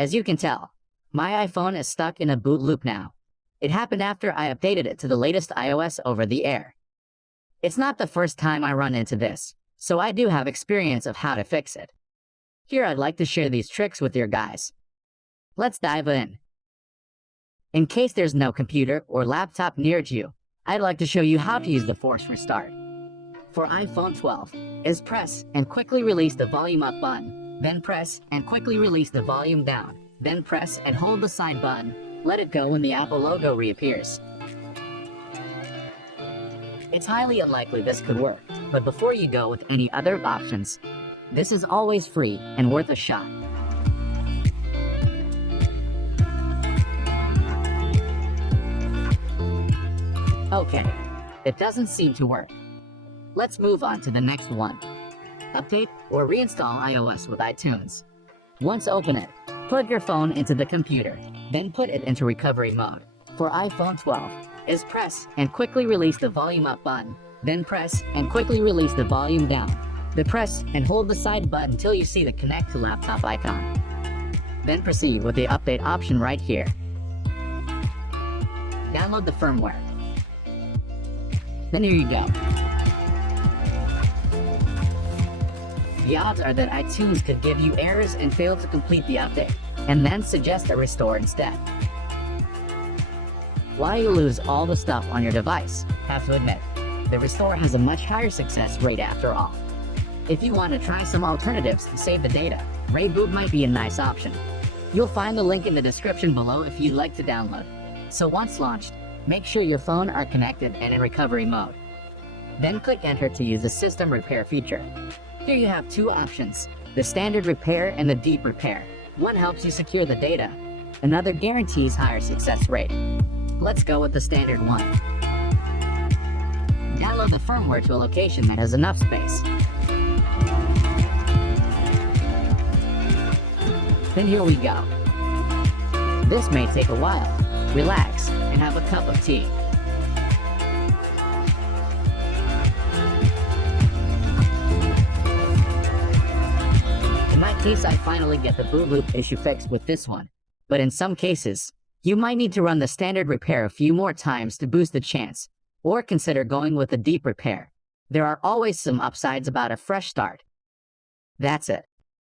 As you can tell, my iPhone is stuck in a boot loop now. It happened after I updated it to the latest iOS over the air. It's not the first time I run into this, so I do have experience of how to fix it. Here I'd like to share these tricks with your guys. Let's dive in. In case there's no computer or laptop near you, I'd like to show you how to use the force restart. For iPhone 12, is press and quickly release the volume up button, then press and quickly release the volume down, then press and hold the side button. Let it go when the Apple logo reappears. It's highly unlikely this could work, but before you go with any other options, this is always free and worth a shot. Okay, it doesn't seem to work. Let's move on to the next one. Update or reinstall iOS with iTunes. Once open it, put your phone into the computer, then put it into recovery mode. For iPhone 12, is press and quickly release the volume up button, then press and quickly release the volume down. Then press and hold the side button until you see the connect to laptop icon. Then proceed with the update option right here. Download the firmware. Then here you go. The odds are that iTunes could give you errors and fail to complete the update, and then suggest a restore instead. Why you lose all the stuff on your device? Have to admit, the restore has a much higher success rate after all. If you want to try some alternatives to save the data, Reboot might be a nice option. You'll find the link in the description below if you'd like to download. So once launched, make sure your phone are connected and in recovery mode. Then click enter to use the system repair feature. Here you have two options, the standard repair and the deep repair. One helps you secure the data, another guarantees higher success rate. Let's go with the standard one. Download the firmware to a location that has enough space. Then here we go. This may take a while. Relax and have a cup of tea. In my case, I finally get the boot loop issue fixed with this one. But in some cases, you might need to run the standard repair a few more times to boost the chance, or consider going with the deep repair. There are always some upsides about a fresh start. That's it.